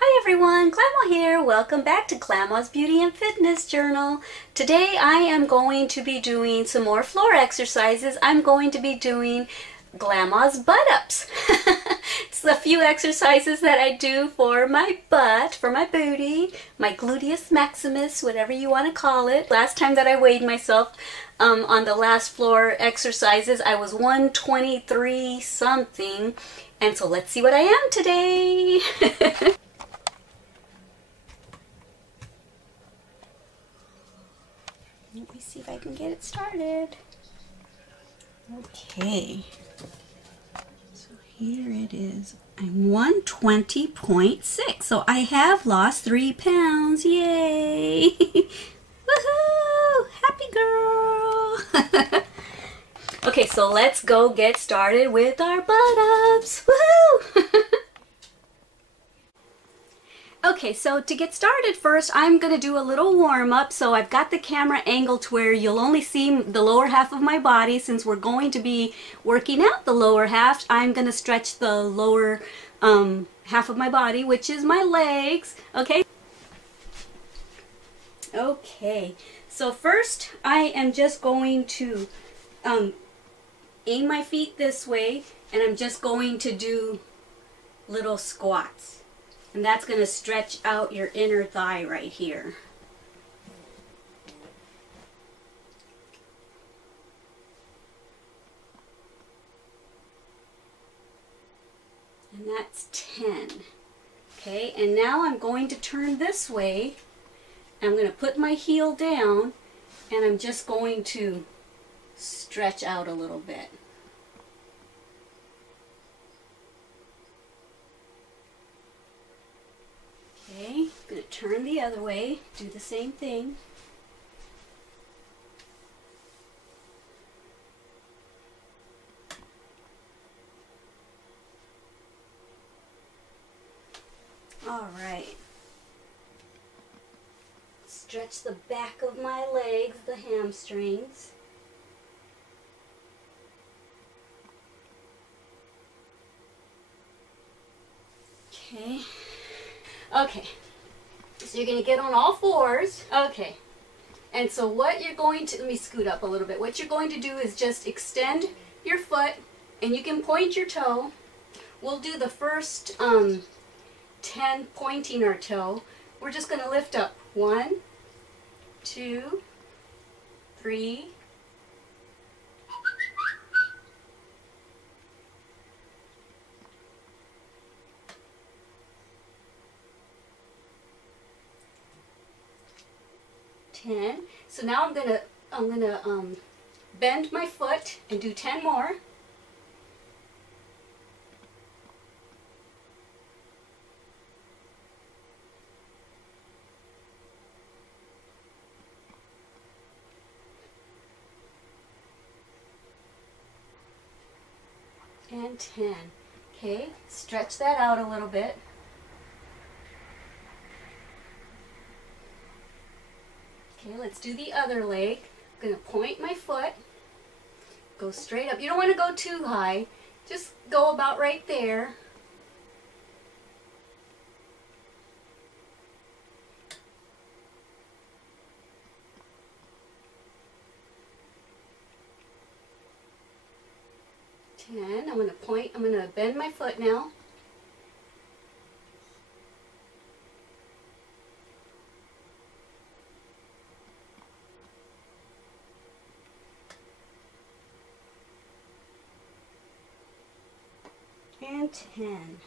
Hi everyone, Glama here. Welcome back to Glama's Beauty and Fitness Journal. Today I am going to be doing some more floor exercises. I'm going to be doing Glama's butt-ups. It's a few exercises that I do for my butt, for my booty, my gluteus maximus, whatever you want to call it. Last time that I weighed myself on the last floor exercises, I was 123 something. And so let's see what I am today. Let me see if I can get it started. Okay, so here it is. I'm 120.6, so I have lost 3 pounds. Yay! Woohoo! Happy girl! Okay, so let's go get started with our butt-ups. Woohoo! Okay, so to get started first, I'm going to do a little warm-up. So I've got the camera angled to where you'll only see the lower half of my body. Since we're going to be working out the lower half, I'm going to stretch the lower half of my body, which is my legs. Okay? Okay, so first I am just going to aim my feet this way, and I'm just going to do little squats. And that's going to stretch out your inner thigh right here. And that's 10. Okay, and now I'm going to turn this way. I'm going to put my heel down, and I'm just going to stretch out a little bit. Okay, I'm going to turn the other way, do the same thing. All right. Stretch the back of my legs, the hamstrings. Okay. Okay, so you're going to get on all fours. Okay, and so what you're going to, let me scoot up a little bit. What you're going to do is just extend your foot, and you can point your toe. We'll do the first 10 pointing our toe. We're just going to lift up 1, 2, 3, 10. So now I'm gonna bend my foot and do 10 more. And 10. Okay, stretch that out a little bit. Okay, let's do the other leg. I'm going to point my foot, go straight up. You don't want to go too high, just go about right there. I'm going to point, I'm going to bend my foot now. And 10.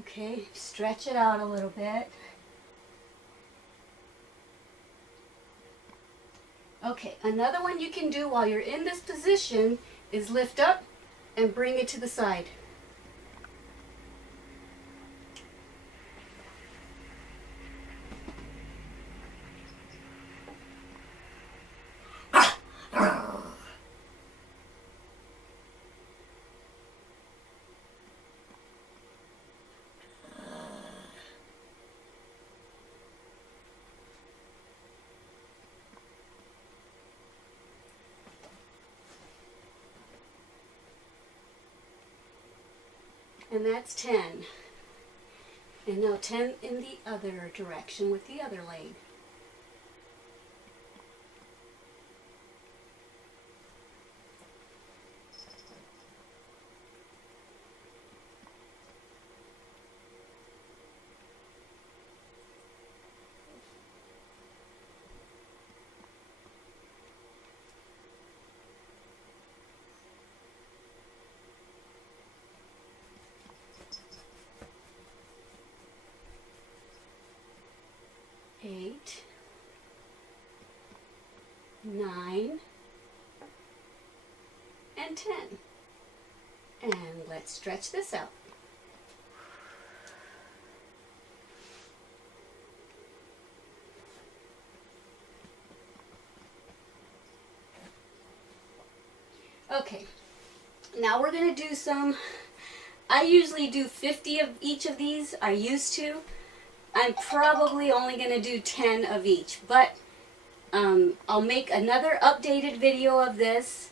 Okay, stretch it out a little bit. Okay, another one you can do while you're in this position is lift up and bring it to the side. And that's 10. And now 10 in the other direction with the other leg. Eight, 9, and 10. And let's stretch this out. Okay, now we're going to do some, I usually do 50 of each of these, I used to. I'm probably only going to do 10 of each, but I'll make another updated video of this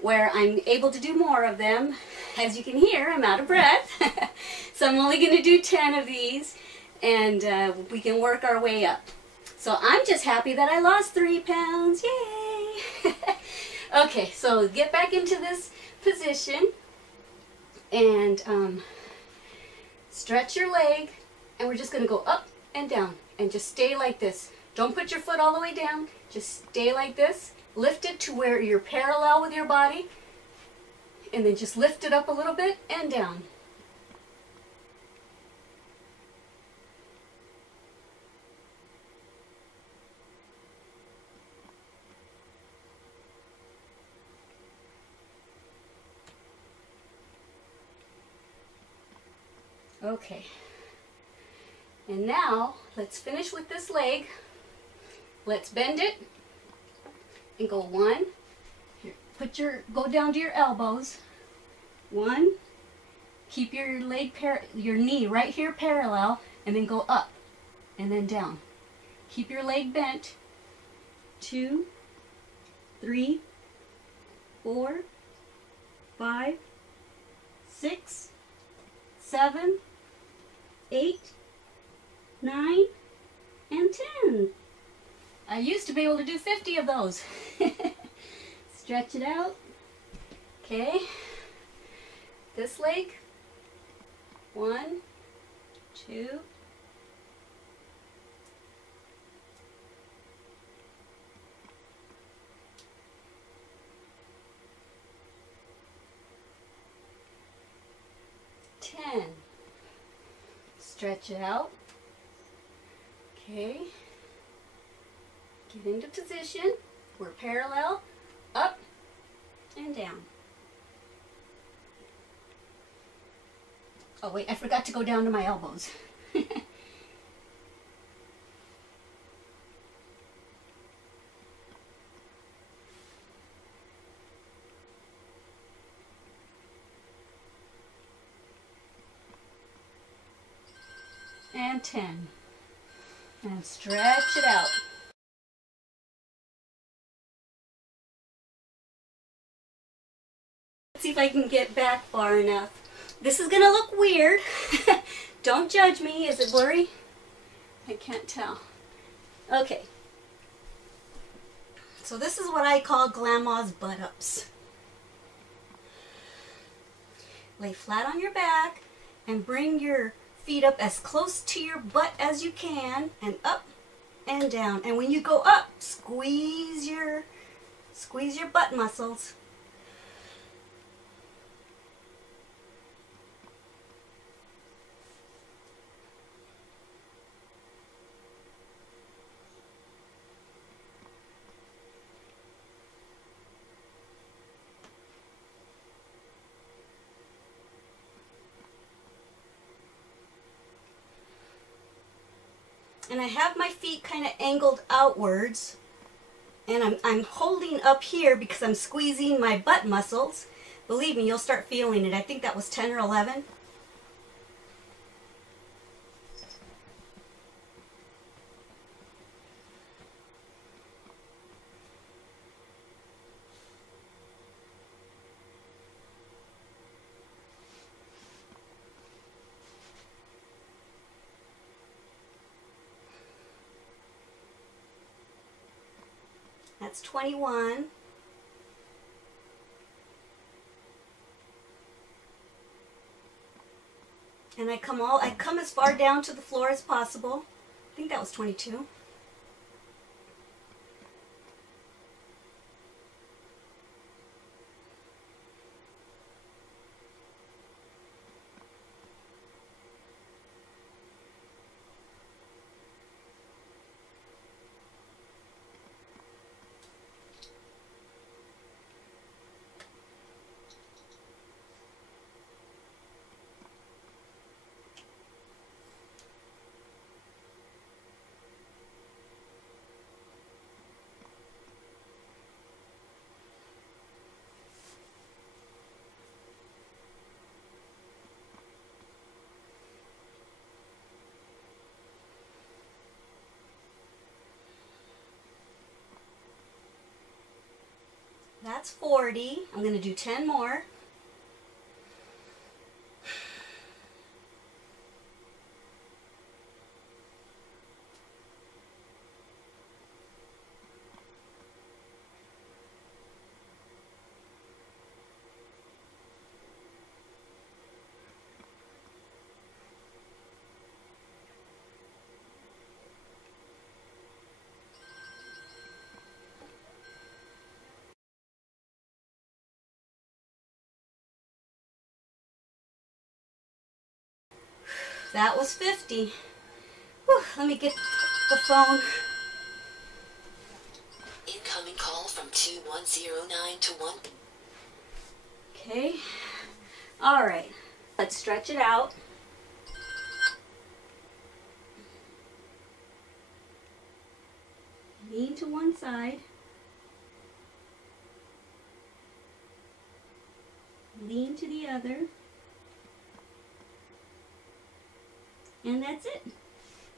where I'm able to do more of them. As you can hear, I'm out of breath. So I'm only going to do 10 of these, and we can work our way up. So I'm just happy that I lost 3 pounds. Yay! Okay, so get back into this position and stretch your leg. And we're just going to go up and down and just stay like this. Don't put your foot all the way down. Just stay like this. Lift it to where you're parallel with your body. And then just lift it up a little bit and down. Okay. And now, let's finish with this leg. Let's bend it and go 1. Here, go down to your elbows. 1. Keep your leg, your knee right here parallel, and then go up and then down. Keep your leg bent. 2, 3, 4, 5, 6, 7, 8, 9, and 10. I used to be able to do 50 of those. Stretch it out. Okay. This leg. 1, 2, 10. Stretch it out. Okay. Get into position. We're parallel, up and down. Oh wait, I forgot to go down to my elbows. And 10. And stretch it out. Let's see if I can get back far enough. This is gonna look weird. Don't judge me. Is it blurry? I can't tell. Okay. So this is what I call Glama's butt-ups. Lay flat on your back and bring your feet up as close to your butt as you can, and up and down. And when you go up, squeeze your butt muscles. And I have my feet kind of angled outwards, and I'm holding up here because I'm squeezing my butt muscles. Believe me, you'll start feeling it. I think that was 10 or 11. That's 21. And I come as far down to the floor as possible. I think that was 22. That's 40. I'm going to do 10 more. That was 50. Whew, let me get the phone. Incoming call from 2109 to 1. Okay. All right. Let's stretch it out. Lean to one side. Lean to the other. And that's it.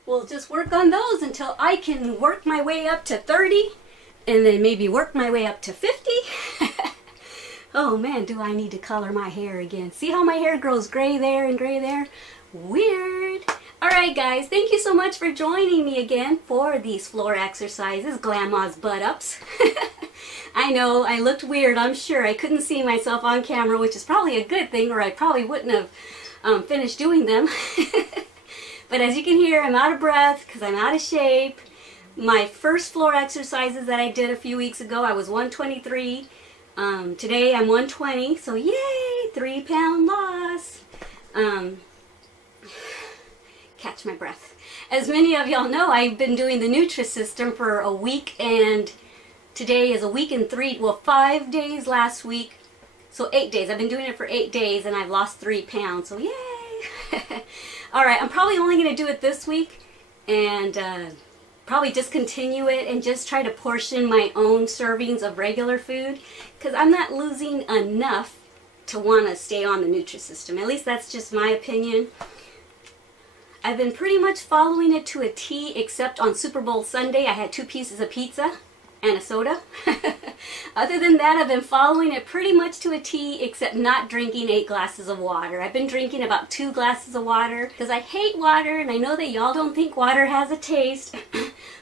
We'll just work on those until I can work my way up to 30 and then maybe work my way up to 50. Oh man, do I need to color my hair again. See how my hair grows gray there and gray there? Weird. Alright guys, thank you so much for joining me again for these floor exercises, Glama's butt-ups. I know, I looked weird, I'm sure. I couldn't see myself on camera, which is probably a good thing, or I probably wouldn't have finished doing them. But as you can hear, I'm out of breath because I'm out of shape. My first floor exercises that I did a few weeks ago, I was 123. Today I'm 120, so yay, 3-pound loss. Catch my breath. As many of y'all know, I've been doing the Nutri-System for a week, and today is a week and 5 days last week. So 8 days. I've been doing it for 8 days, and I've lost 3 pounds, so yay. Alright, I'm probably only going to do it this week and probably discontinue it and just try to portion my own servings of regular food because I'm not losing enough to want to stay on the Nutri-System. At least that's just my opinion. I've been pretty much following it to a T, except on Super Bowl Sunday I had 2 pieces of pizza and a soda. Other than that, I've been following it pretty much to a T, except not drinking 8 glasses of water. I've been drinking about 2 glasses of water because I hate water, and I know that y'all don't think water has a taste.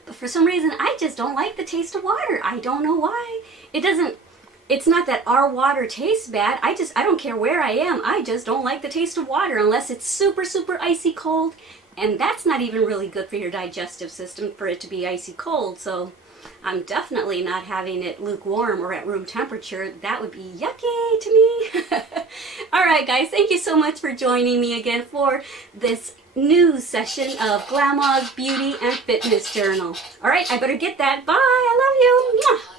But for some reason, I just don't like the taste of water. I don't know why. It's not that our water tastes bad. I don't care where I am. I just don't like the taste of water unless it's super, super icy cold. And that's not even really good for your digestive system for it to be icy cold. So I'm definitely not having it lukewarm or at room temperature. That would be yucky to me. Alright guys, thank you so much for joining me again for this new session of Glama's Beauty and Fitness Journal. Alright, I better get that. Bye, I love you. Mwah.